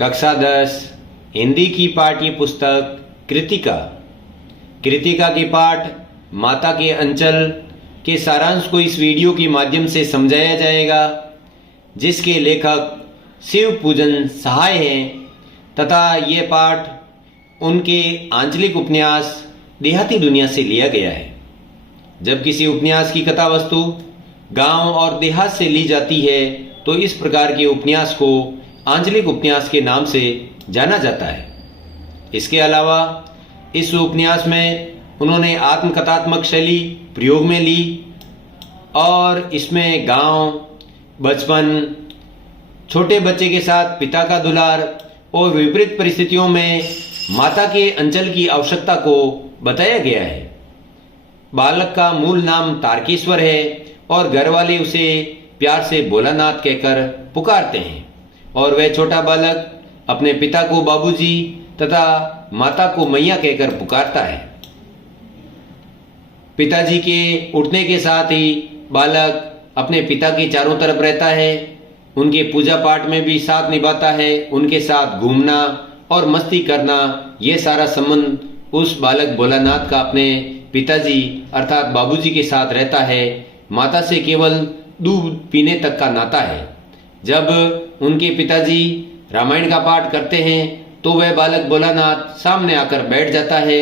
कक्षा 10 हिंदी की पाठ्य पुस्तक कृतिका। कृतिका के पाठ माता के अंचल के सारांश को इस वीडियो के माध्यम से समझाया जाएगा, जिसके लेखक शिव पूजन सहाय हैं तथा ये पाठ उनके आंचलिक उपन्यास देहाती दुनिया से लिया गया है। जब किसी उपन्यास की कथा वस्तु गांव और देहात से ली जाती है तो इस प्रकार के उपन्यास को आंचलिक उपन्यास के नाम से जाना जाता है। इसके अलावा इस उपन्यास में उन्होंने आत्मकथात्मक शैली प्रयोग में ली और इसमें गांव, बचपन, छोटे बच्चे के साथ पिता का दुलार और विपरीत परिस्थितियों में माता के अंचल की आवश्यकता को बताया गया है। बालक का मूल नाम तारकेश्वर है और घर वाले उसे प्यार से भोलानाथ कहकर पुकारते हैं और वह छोटा बालक अपने पिता को बाबूजी तथा माता को मैया कहकर पुकारता है। पिताजी के उठने के साथ ही बालक अपने पिता के चारों तरफ रहता है, उनके पूजा पाठ में भी साथ निभाता है, उनके साथ घूमना और मस्ती करना, ये सारा संबंध उस बालक भोलानाथ का अपने पिताजी अर्थात बाबूजी के साथ रहता है। माता से केवल दूध पीने तक का नाता है। जब उनके पिताजी रामायण का पाठ करते हैं तो वह बालक भोलानाथ सामने आकर बैठ जाता है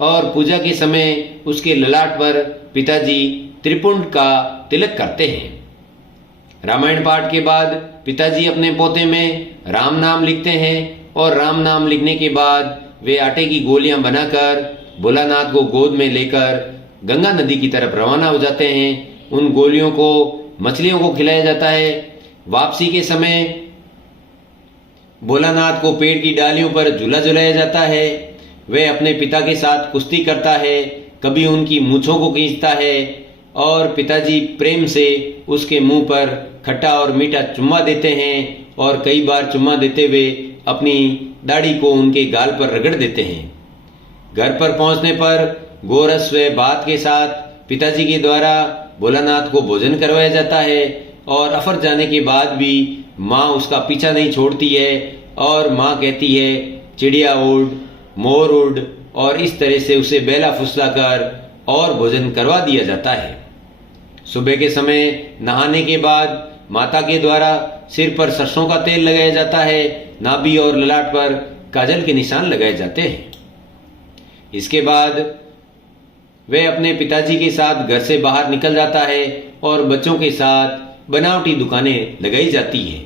और पूजा के समय उसके ललाट पर पिताजी त्रिपुंड का तिलक करते हैं। रामायण पाठ के बाद पिताजी अपने पोते में राम नाम लिखते हैं और राम नाम लिखने के बाद वे आटे की गोलियां बनाकर भोलानाथ को गोद में लेकर गंगा नदी की तरफ रवाना हो जाते हैं। उन गोलियों को मछलियों को खिलाया जाता है। वापसी के समय भोलानाथ को पेड़ की डालियों पर झूला झुलाया जाता है। वह अपने पिता के साथ कुश्ती करता है, कभी उनकी मूंछों को खींचता है और पिताजी प्रेम से उसके मुंह पर खट्टा और मीठा चुम्मा देते हैं और कई बार चुम्मा देते हुए अपनी दाढ़ी को उनके गाल पर रगड़ देते हैं। घर पर पहुंचने पर गोरस व भात के साथ पिताजी के द्वारा भोलानाथ को भोजन करवाया जाता है और अफर जाने के बाद भी माँ उसका पीछा नहीं छोड़ती है और माँ कहती है चिड़िया उड़, मोर उड़, और इस तरह से उसे बेला फुसला कर और भोजन करवा दिया जाता है। सुबह के समय नहाने के बाद माता के द्वारा सिर पर सरसों का तेल लगाया जाता है, नाभि और ललाट पर काजल के निशान लगाए जाते हैं। इसके बाद वह अपने पिताजी के साथ घर से बाहर निकल जाता है और बच्चों के साथ बनावटी दुकानें लगाई जाती है।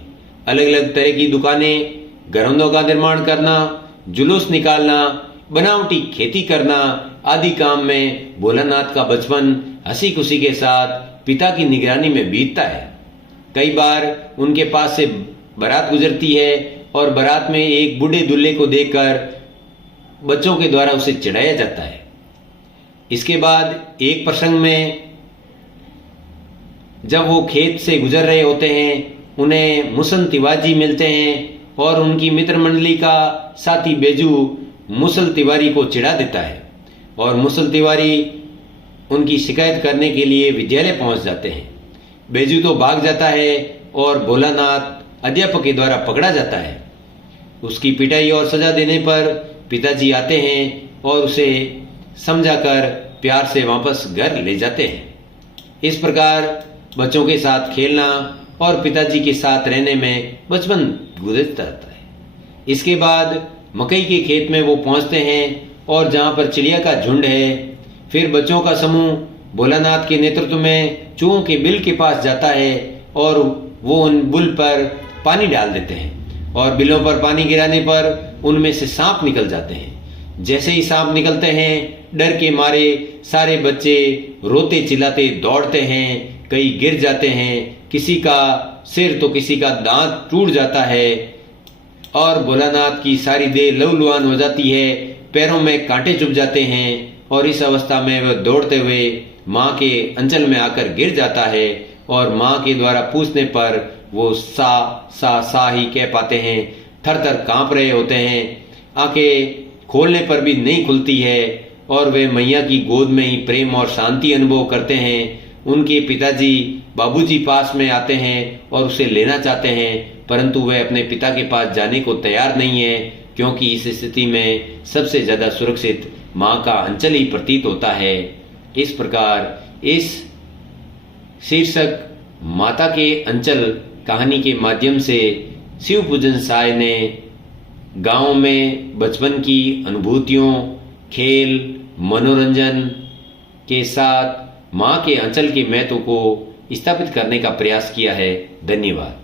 अलग अलग तरह की दुकानें, घरोंदों का निर्माण करना, जुलूस निकालना, बनावटी खेती करना आदि काम में भोलानाथ का बचपन हंसी खुशी के साथ पिता की निगरानी में बीतता है। कई बार उनके पास से बारात गुजरती है और बारात में एक बूढ़े दूल्हे को देखकर बच्चों के द्वारा उसे चढ़ाया जाता है। इसके बाद एक प्रसंग में जब वो खेत से गुजर रहे होते हैं, उन्हें मुसन तिवारी मिलते हैं और उनकी मित्र मंडली का साथी बेजू मुसल तिवारी को चिढ़ा देता है और मुसल तिवारी उनकी शिकायत करने के लिए विद्यालय पहुंच जाते हैं। बेजू तो भाग जाता है और भोलानाथ अध्यापक के द्वारा पकड़ा जाता है। उसकी पिटाई और सजा देने पर पिताजी आते हैं और उसे समझाकर प्यार से वापस घर ले जाते हैं। इस प्रकार बच्चों के साथ खेलना और पिताजी के साथ रहने में बचपन गुजरता रहता है। इसके बाद मकई के खेत में वो पहुंचते हैं और जहां पर चिड़िया का झुंड है, फिर बच्चों का समूह भोलानाथ के नेतृत्व में चूहों के बिल के पास जाता है और वो उन बुल पर पानी डाल देते हैं और बिलों पर पानी गिराने पर उनमें से सांप निकल जाते हैं। जैसे ही सांप निकलते हैं, डर के मारे सारे बच्चे रोते चिल्लाते दौड़ते हैं, कई गिर जाते हैं, किसी का सिर तो किसी का दांत टूट जाता है और भोलानाथ की सारी देह लहूलुहान हो जाती है, पैरों में कांटे चुभ जाते हैं और इस अवस्था में वह दौड़ते हुए माँ के अंचल में आकर गिर जाता है और माँ के द्वारा पूछने पर वो सा सा सा ही कह पाते हैं। थर थर कांप रहे होते हैं, आंखें खोलने पर भी नहीं खुलती है और वे मैया की गोद में ही प्रेम और शांति अनुभव करते हैं। उनके पिताजी बाबूजी पास में आते हैं और उसे लेना चाहते हैं परंतु वह अपने पिता के पास जाने को तैयार नहीं है, क्योंकि इस स्थिति में सबसे ज्यादा सुरक्षित मां का अंचल ही प्रतीत होता है। इस प्रकार इस शीर्षक माता के अंचल कहानी के माध्यम से शिवपूजन साय ने गांव में बचपन की अनुभूतियों, खेल, मनोरंजन के साथ मां के अंचल के महत्व को स्थापित करने का प्रयास किया है। धन्यवाद।